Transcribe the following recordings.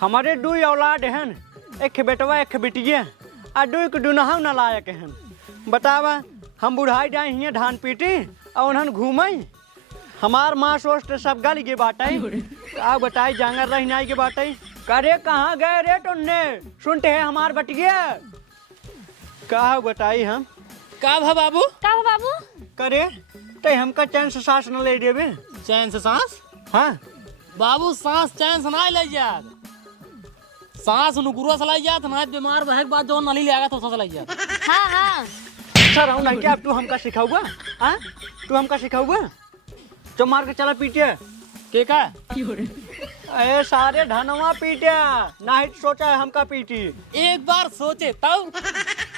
हमारे दू औलाद हन, एक बेटवा एक बेटिया आ दू के दुनहा न लायक हन। बतावा हम बुढ़ाई जाए हियाँ धान पीटी और उन्हन घूमे। हमार माँ सोच सब गल के बाटे का बताई जांगर रहनाई के बाटे। करे कहाँ गए रे टुन्ने, सुनते हैं हमार बटिया का बताई हम का भा बाबू? का हो बाबू? करे ते हमका चैन से सांस न ले देवे। चैन से सांस? हाँ बाबू सांस चैन से ना ले जात, सांस नुकुरो से ले जात ना, बीमार रहे के बाद जो नली ले आगा तो से ले जात। हाँ हाँ सर हूँ नहीं क्या तू हमका सिखाऊगा? हाँ तू हमका सिखाऊगा जो मार के चला पीटे के का? अरे सारे धनवा पीटे ना ही सोचा है हमका पीटी। एक बार सोचे तब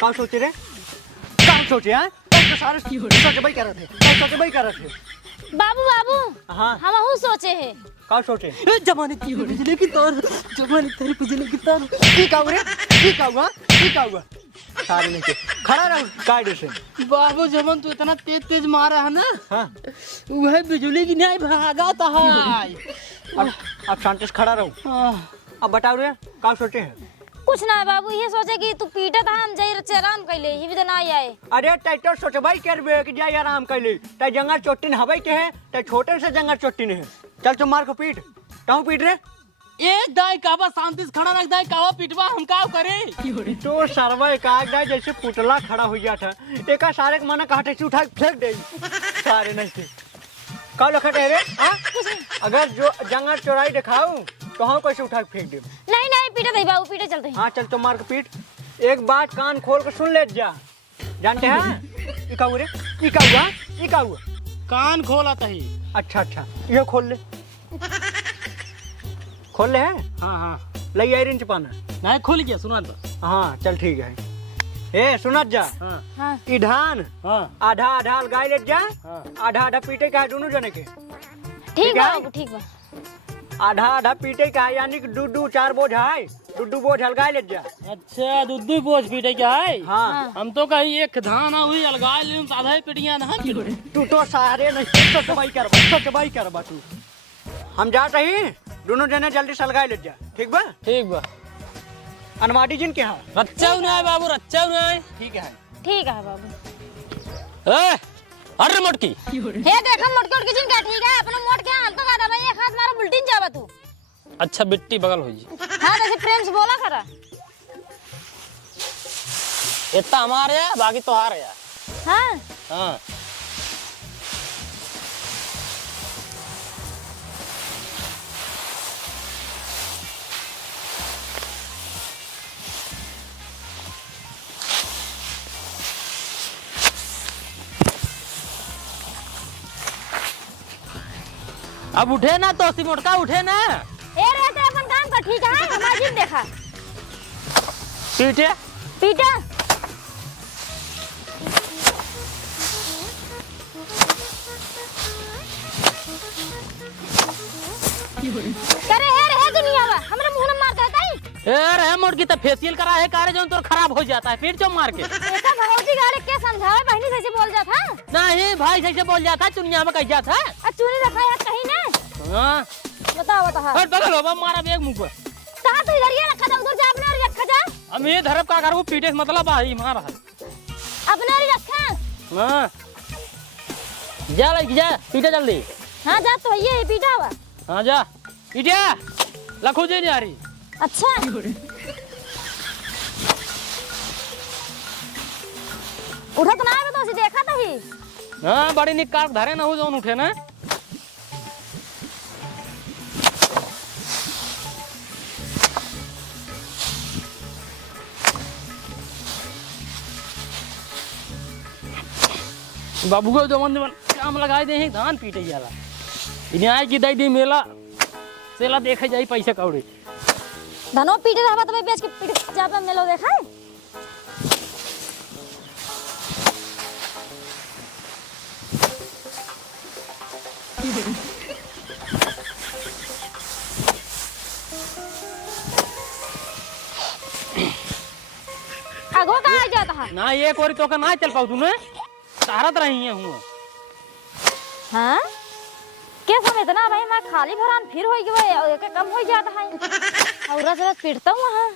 कौन सोचे रे, कौन सोचे? हाँ तो सारे सोचे भाई कर रहे थे, सोचे भाई कर रहे थे। बाबू बाबू हाँ हम हूँ सोचे है। कौन सोचे? जमाने की हो बिजली की तार, जमाने तेरी बिजली की तार। की कहू रे, की कहूँगा, की कहूँगा सारे नहीं के खड़ा रहो कायदे से। बाबू जमन तू इतना तेज तेज मारा है ना, हाँ वह बिजली की नहीं भागा था। अब शांति से खड़ा रहो। अब बताओ रे कौन सोचे हैं? कुछ ना बाबू, ये सोचे कि तू पीटा था हम जाई रचे आराम कैले, ये भी तो ना आए। अरे टैक्टर सोचबाई करबे कि जाई आराम कैली, तै जंगल चोटिन हवाई के है, तै छोटे से जंगल चोटिन है। चल तुम मार को पीट, कहूँ पीट रे। एक दाई काबा शांति से खड़ा रख, दाई काबा पिटवा हम का करे। तो सरवा एक जैसे पुतला खड़ा हो गया था, एक सारे के मना काटे से उठा के फेंक दे सारे नहीं थे। कौन लखट है रे? हाँ अगर जो जंगल चोराई दिखाऊं तो हाँ कैसे उठा के फेंक दे। नहीं नहीं पीटे थे बाबू, पीटे चलते हैं। हाँ चल तुम मार के पीट। एक बात कान खोल के सुन ले जा, जानते हैं इका रे, इका हुआ, इका हुआ। कान खोला तही। अच्छा अच्छा ये खोल ले, खोल ले है। हाँ हाँ लई आयरन चपाना। नहीं खोल गया, सुना तो। हाँ चल ठीक है। ए सुनत जा, हाँ हाँ ई धान हाँ आधा आधा गाय ले जा, हाँ। आधा आधा पीटे का है दोनों जने के। ठीक बा है? बाबू ठीक बा। आधा आधा पीटे का है, यानी कि दू चार बोझ है, दू बोझ हलगाय ले जा। अच्छा दूध बोझ पीटे क्या है? हाँ हम तो कहीं एक धान हुई अलगाय ले आधा ही पिटिया ना। तू तो सारे नहीं तो चबाई करबा, तो चबाई करबा तू। हम जात रही दोनों जने जल्दी सलगाय ले जा, ठीक बा? ठीक बा। अनवाड़ी जिन के हाँ रच्चा नहीं बाबू, रच्चा नहीं। ठीक है। ठीक है बाबू। ए अरे मोटकी हे देख हम मोटके उटके जिनका ठीक है, अपना मोट के हाथ तो गादा भाई, एक हाथ मारा बुलटिन जावा तू। अच्छा बिट्टी बगल हो जी। हाँ जैसे प्रेम से बोला करा। इतना हमारे है, बाकी तो हार है। हाँ हाँ अब उठे ना तो सी मोटका उठे ना। ए रहते अपन काम का ठीक है, हमारा जिन देखा। पीटे पीटा करे है दुनिया में हमरा मुंह में मार देता है। ए रे मोटकी तो फेशियल करा है कारे जो तो खराब हो जाता है फिर जो मार के। ऐसा भगवती गाले के समझावे बहनी जैसे बोल जाता है। नहीं भाई जैसे बोल जाता है, दुनिया में कह जाता है। चूनी रखा है कहीं ना। हाँ बताओ बताओ। हट बगल हो मारा बेग मुंह पर। कहां तो इधर ये रखा था, उधर जा अपने और रखा जा। अब ये धरब का कर वो पीटे से मतलब भाई मारा है। अपने और रखा। हाँ जा लग जा पीटे जल्दी। हां जा तो ये पीटा हुआ। हाँ जा पीटे लखो जे नहीं आ रही। अच्छा उठत ना है तो सी देखा था ही। हाँ बड़ी निकाल धरे ना हो जो उठे ना। बाबू को जवन जवन काम लगाए दे धान पीटे जाला इन्हें आए की दई दी मेला सेला देखे जाई पैसे कौड़ी। धनो पीटे रहबा तो बेच के पीट जा पे मेलो देखा है। आगो का आ जाता है ना ये कोरी तो का ना चल पाऊ तूने सहारत रही है हूँ। हाँ क्या समय इतना भाई मैं खाली भरान फिर हो गई और एक कम हो जाता है और रस रस पीटता हूँ वहाँ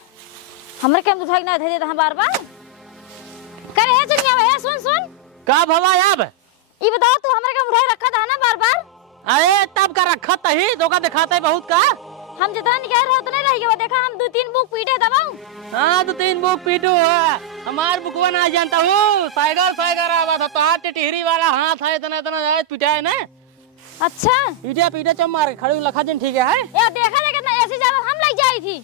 हमरे केम दुखाई ना दे देता है बार बार करे है चुनिया भैया सुन सुन का भवा अब ये बताओ तू हमरे केम उठाई रखा था ना बार बार अरे तब का रखा तही धोखा दिखाता है बहुत का हम जितना निकाल रहे उतने रह गए देखा हम 2-3 बुक पीटे दबाऊं हाँ 2-3 बुक पीटू हमार बुकवा ना जानता हूँ साइकिल आवा था तो टिहरी वाला हाथ है इतना इतना पिटा है ना अच्छा पीटे चम मार खड़े लखा दिन ठीक है ये देखा लेकिन ऐसी ज्यादा हम लग जाई थी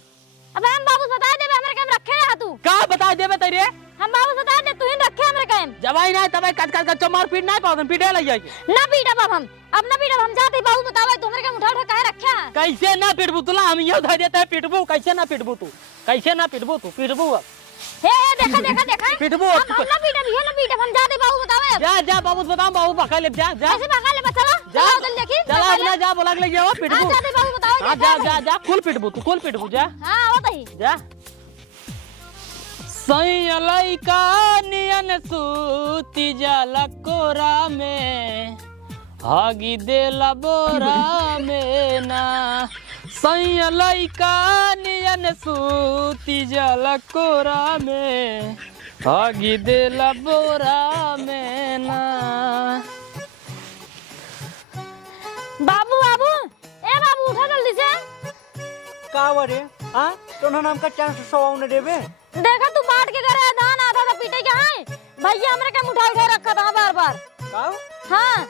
अब हम बाबू बता दे हमरे केम रखे है तू का बता देबे तेरे हम बाबू बता दे तू ही रखे हमरे केम जवाई ना तब कच चम मार पीट ना पाओ पीटे लग जाएगी ना पीटा बाब हम अब ना पीटा हम जाते बाबू बतावे तू हमरे केम उठा उठा काहे रखा कैसे ना पिटबू तुला हम ये धर देते हैं पिटबू कैसे ना पिटबू तू पिटबू अब हे देखा पिटबू हम ना पीटा हम जाते बाबू बतावे जा बाबू बताओ बाबू पकड़ ले जा ऐसे पकड़ ले चलो जा जल्दी देखी चला अपना जा बोला ले जाओ पिटबू जाते बाबू बतावे हां जा कुल पिटबू जा हां आवत ही जा सैया लइका नियन सूती जाला कोरा में हागी देला बोरा में ना सैया लइका नियन सूती जाला कोरा में हागी देला बोरा में ना बाबू ए बाबू उठा जल्दी से का वरे हां तो ना नाम का चांस सवाऊ न देबे देखा तू बाट के करे धान आता था पीटे क्या है भैया हमरे के उठा रखा था बार बार का हाँ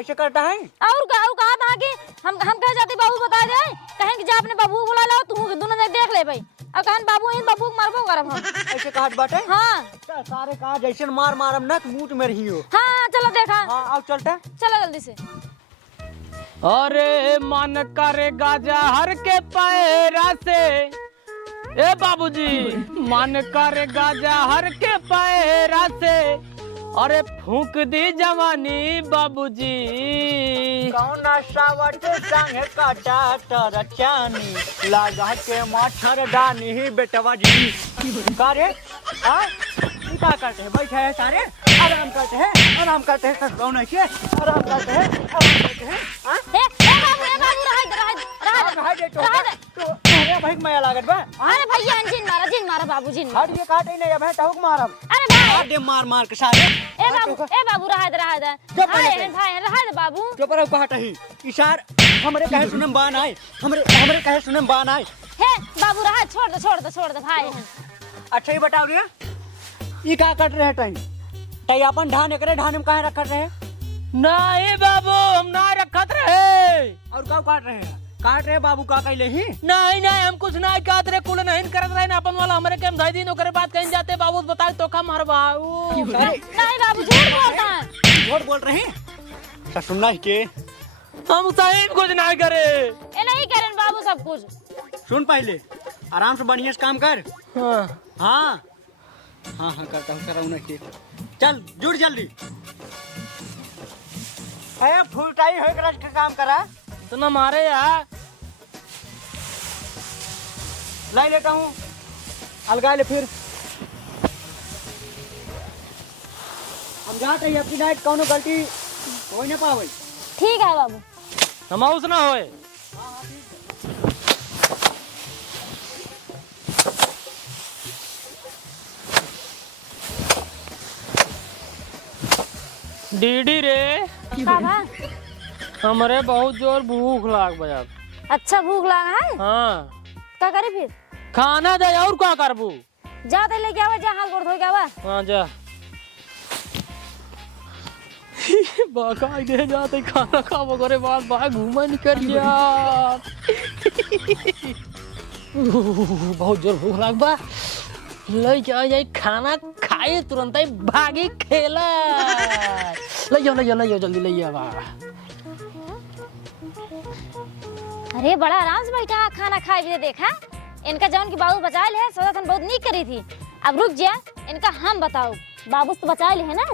ऐसे करता है और कहा था कि हम कह जाते बाबू बता दे कहें कि जा अपने बाबू को बुला लाओ तू दोनों ने देख ले भाई और कहन बाबू ही बाबू मारबो करब हम ऐसे कहत बाटे हाँ सारे कहा जैसे मारम ना मूट में रही हो हाँ चलो देखा हाँ आओ चलता चलो जल्दी से अरे मन करे गाजा हर के पैरा से ए बाबूजी मन करे गाजा हर के पैरा से अरे फूंक दी जवानी बाबूजी कौन सावट संग काटा तर चानी लागा के माछर डानी बेटवा जी का रे हां क्या करते हैं बैठे हैं सारे आराम करते हैं कौन है के आराम करते हैं हां ए बाबू हाय दे तो अरे भाई मैं लागत बा अरे भैया जिन मारा बाबू जिन हट ये काटे नहीं अब है तहुक मारब अरे भाई दे मार के सारे ए बाबू रहा दे भाई बाबू जो पर कहत ही इशार हमरे कहे सुनम बान आए हमरे कहे सुनम बान आए हे बाबू रहा छोड़ दे भाई अच्छा ही बताओ रे ई का कट रहे तई अपन धान एकरे धान में काहे रखत रहे नहीं बाबू हम ना रखत रहे और का काट रहे बाबू का कहले ही नहीं हम कुछ नहीं काट रहे कुल नहीं करत रहे अपन वाला हमरे केम धाई दिन ओकरे बात कहीं जाते बाबू बताए तो का मारबाऊ नहीं बाबू झूठ बोलता है झूठ बोल रहे हैं सुनना ही के हम सही कुछ नहीं करे ए नहीं करें बाबू सब कुछ सुन पहले आराम से बढ़िया से काम कर हाँ करता हूँ कराऊ ना के चल जुड़ जल्दी अरे फुल टाई हो के काम करा तो ना मारे यार लाई लेता हूँ अलगा ले फिर हम जाते हैं अपनी नाइट कौनो गलती हो ना पावे ठीक है बाबू हमाउस ना होए डीडी रे हमरे बहुत जोर भूख लाग बजा अच्छा भूख लगा है हाँ क्या करे फिर खाना दे और क्या करबू जा दे लेके आवा जा हाथ गोड़ धो के आवा हाँ जा बाका दे जाते खाना खाबो करे बाद बाहर घूमा निकल जा बहुत जोर भूख लाग बा ले जाए खाना खाए तुरंत ही भागी खेला ले जाओ जल्दी ले आवा अरे बड़ा आराम से बैठा खाना खाए भी देखा इनका जौन की बाबू बचाए है सोचा था बहुत नीक करी थी अब रुक जा इनका हम बताओ बाबू तो बचाए ले है ना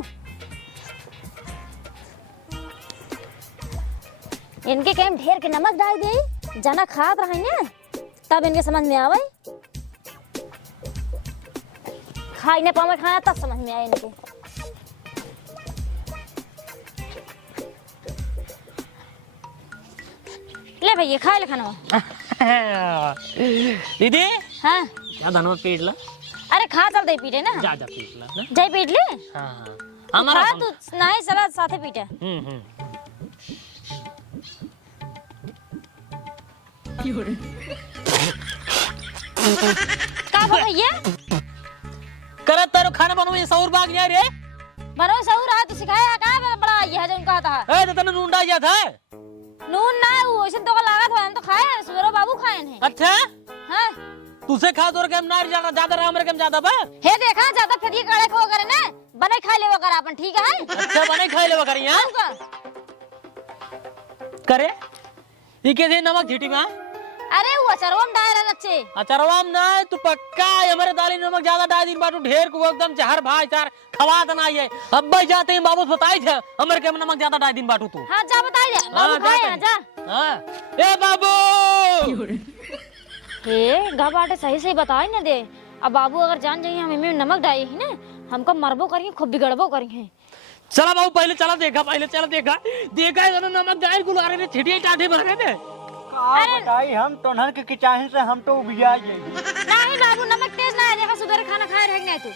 इनके कहीं ढेर के नमक डाल दे जना खात रहे ना तब इनके समझ में आवे खाई न पावे खाना तब समझ में आए इनके भैया खाए ले खाना। दीदी हाँ क्या धनवा पीट ला। अरे खा चल दे पीटे ना। जा पीट ला ना। जाई पीट ले। हाँ हमारा तू नहीं सलाद साथे पीटे। का भैया करे तारो खाना बनवे सौर बाग नहीं रे। बनो सऊर आ तू सिखाया का बड़ा ये है जो उनका था। ए तो तने नून डाल था। नून ना वो ऐसे तो का लागत हो हम तो खाए सुबह बाबू खाए हैं। अच्छा हां तुसे खा तोर के हम ना ज्यादा रहा हमरे के हम ज्यादा बा। हे देखा ज्यादा फिर ये काले खो करे ना बने खा लेवा कर अपन ठीक है। अच्छा बने खाई लेवा करी हां करे ई के दे नमक झीटी में। अरे वो अचरवम डाल रचे। अचरवाम ना तू पक्का हमारे दाली नमक ज्यादा डाल दिन बाटू ढेर को एकदम जहर भाई चार खवा देना ये अब भाई जाते हैं बाबू बताई थे हमरे के नमक ज्यादा डाल दिन बाटू तू। हां जा बताई दे बाबू खाए ना जा। हां ए बाबू हे गा बाटे सही सही बताई ना दे। अब बाबू अगर जान जाइए हम में नमक डाले ही ना हमको मरबो करेंगे खूब बिगड़बो करेंगे। चला बाबू पहले चला देखा देखा नमक डाल गुलारे ने छिटिया टाटे भर गए थे। अरे बताई हम तोहर के किचाहे से हम तो उबिया जाई। नहीं बाबू नमक तेज ना है देखा सुबह खाना खाए रह नहीं तू।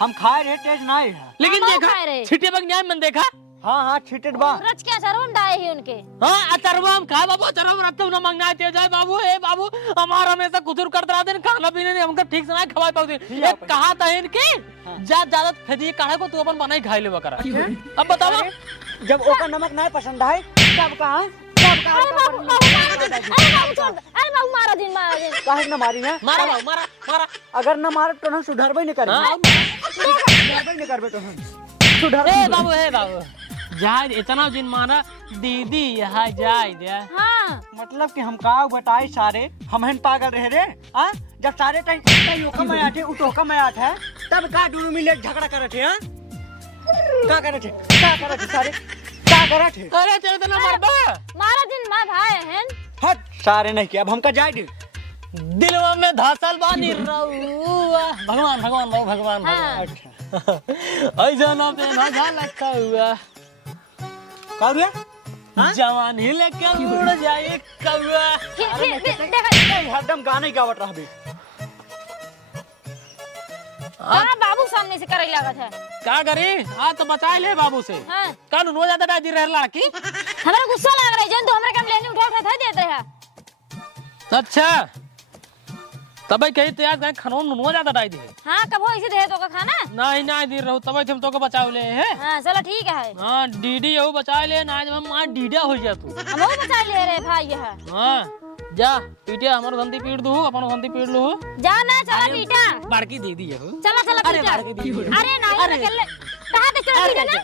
हम खाए रहे तेज नहीं है लेकिन हम देखा खाए रहे। छिटे बग न्याय मन देखा। हाँ छिटेड बा। रच के अचरवम डाले ही उनके। हां अचरवाम खा बाबू अचरवाम रत्तू न मंगना तेज है बाबू। ए बाबू हमारा हमेशा कुछुर करत रहा दिन खाना पीने ने हमका ठीक से ना खवाई पाऊ दे। ए कहा था इनके ज्यादा फदी काहे को तू अपन बनाई खाई लेवा करा। अब बताओ जब ओका नमक नहीं पसंद है तब कहां अरे बाबू छोड़ अरे बाबू मारा दिन काहे न मारी है। मारा बाबू मारा अगर न मारे तो हम सुधरबे नहीं करबे। सुधरबे नहीं करबे तो हम सुधर। ए बाबू जाय इतना जिन मारा दीदी यहाँ जाय दे। हां मतलब कि हम का बताई सारे हम हन पागल रहे रे। हां जब सारे टाइम ओका में आथे उटोका में आथे तब का दोनों मिले झगड़ा करत है। हां का करत है सारे का करत है। अरे चल तना मरबा मारा दिन मार भाई हैं। हट सारे नहीं किया अब हमका जाय दे। दिलवा में धासल बानी रहुआ भगवान अच्छा ऐसा ना पे ना जा लगता हुआ का रे जवान ही लेके उड़ जाए कौआ। देखा हरदम गाने गावत रहबे। हां बाबू सामने से करे लागत है। क्या करी आ तो बचा ले बाबू से। हां कानून हो जाता दादी रह लड़की हमरा गुस्सा लग रहा है जन तो हमरा काम लेने उठा देते है। अच्छा तब कही तैयार कहीं खानों नुनवा ज्यादा डाल दी। हां कब हो इसे दे तो का खाना नहीं दी रहू तब हम तो को बचाव ले हैं। हां चलो ठीक है। हां डीडी यहू बचा ले ना जब मां डीडा हो जा तू हम वो बचा ले रे भाई है। हां जा पीटे हमर धंधी पीट दू अपन धंधी पीट लू। जा ना चला पीटा बाड़की दीदी है। चला अरे पीटा। बाड़की दीदी अरे नहीं खेल ले कहां तक चल पीटा ना।